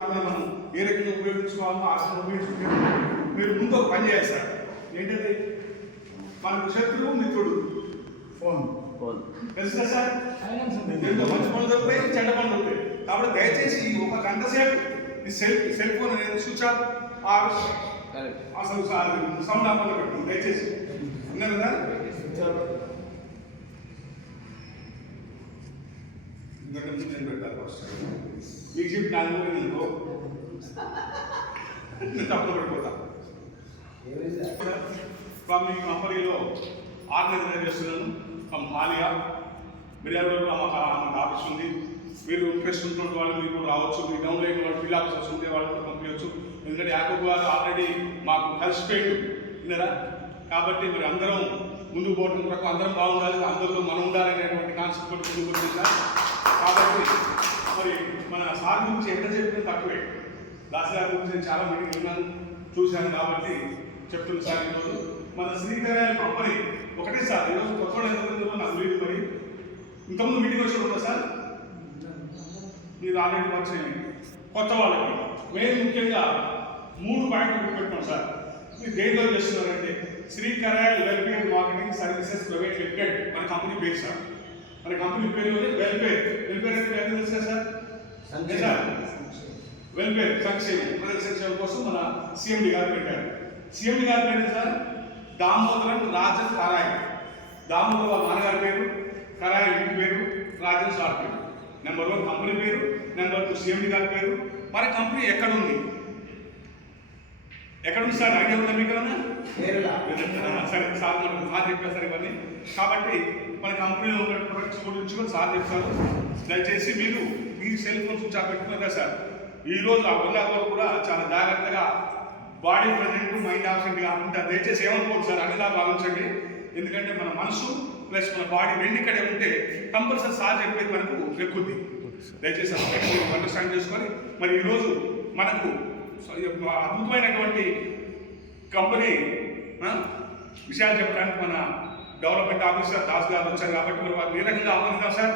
మనం ఏ రకంగా ఉపయోగించుకోవాలో ఆసనం ఉపయోగించుకుంటే మీరు ముందు ఒక పని చేస్తారు. ఏంటది? మనకు శత్రువు మిత్రుడు ఫోన్ తెలుసు సార్. ఎంతో మంచి పనులు దొరుకుతాయి, చెడ్డ పనులు దొరుకుతాయి. కాబట్టి దయచేసి ఒక గంట సేపు ఈ సెల్ ఫోన్ అనేది స్విచ్ ఆఫ్ అసలు సౌండ్ ఆఫ్ పెట్టుకోండి దయచేసి. విన్నారు కదా? నేను పెట్టాలి ఫస్ట్ మీకు చెప్పి నాకు అనుకో తప్పులు పడిపోతా. మీ కంపెనీలో ఆర్గనైజ్ చేస్తున్నాను. హాలియా మిర్యాలగూడలో మాకు ఆఫీస్ ఉంది. మీరు ఇంట్రెస్ట్ ఉంటున్న వాళ్ళు మీరు రావచ్చు. మీ డౌన్లైన్ వాళ్ళు ఫీల్డ్ ఆఫీసర్స్ ఉంటే వాళ్ళు కూడా పంపించవచ్చు. ఎందుకంటే యాకబ్ గారు ఆల్రెడీ మాకు కలిసిపోయాడు విన్నారా. కాబట్టి మరి అందరం ముందుకు పోవడం కొరకు అందరం బాగుండాలి, అందరిలో మనం ఉండాలనేటువంటి కాన్సెప్ట్ కూడా ముందుకు వచ్చింది. కాబట్టి మరి మన సార్ గురించి ఎంత చెప్పినా తక్కువే. దాస్ గారి గురించి నేను చాలా మీటింగ్ విన్నాను, చూశాను. కాబట్టి చెప్తున్నా సార్, ఈరోజు మన శ్రీకరాయల కంపెనీ ఒకటే సార్. ఈరోజు కొత్త వాళ్ళు ఎంత నాకు లేదు. మరి ఇంతకుముందు మీటింగ్ వచ్చి ఉందా సార్? మీరు ఆల్రెడీ వర్క్ చేయండి. కొత్త వాళ్ళకి మేము ముఖ్యంగా 3 పాయింట్లు పెట్టుకున్నాం సార్. మీరు దేంట్లో చేస్తున్నారంటే శ్రీకరాయల్ welfare marketing services private limited మన కంపెనీ పేరు సార్. మన కంపెనీ పేరు వెల్ఫేర్. వెల్ఫేర్ అంటే ఎంత తెలుసా సార్? వెల్ఫేర్ సంక్షేమం, ప్రజల సంక్షేమం కోసం మన సిఎండి గారు పెట్టారు. సిఎండి గారి పేరు సార్ దామోదరన్ రాజన్ కరాయ్. దామోదర్ వాళ్ళ నాన్నగారి పేరు, కరాయ్ ఇంటి పేరు, రాజన్ సార్ పేరు. నెంబర్ 1 కంపెనీ పేరు, నెంబర్ 2 సిఎండి గారి పేరు. మన కంపెనీ ఎక్కడుంది సార్? ఐడియా ఉందా మీకు? సరే సార్ మనకు సార్ చెప్పారు సార్ ఇవన్నీ. కాబట్టి మన కంపెనీలో ఉన్న ప్రొడక్ట్స్ గురించి కూడా సార్ చెప్తారు. దయచేసి మీరు మీ సెల్ ఫోన్ స్విచ్ ఆఫ్ పెట్టుకున్నారా సార్? ఈరోజు ఆ వల్ల కూడా చాలా జాగ్రత్తగా బాడీ ప్రజెంట్ మైండ్ ఆబ్సెంట్ కాకుండా దయచేసి ఏమనుకోండి సార్, అనిలా భావించండి. ఎందుకంటే మన మనసు ప్లస్ మన బాడీ రెండు ఇక్కడే ఉంటే కంపల్సరీ సార్ చెప్పేది మనకు ఎక్కుద్ది. దయచేసి అండర్స్టాండ్ చేసుకొని మరి ఈరోజు మనకు అద్భుతమైనటువంటి కంపెనీ విషయాలు చెప్పడానికి మన డెవలప్మెంట్ ఆఫీసర్ దాస్ గారు వచ్చారు. కాబట్టి మరి వారు ఏ రకంగా ఆహ్వానిద్దాం సార్?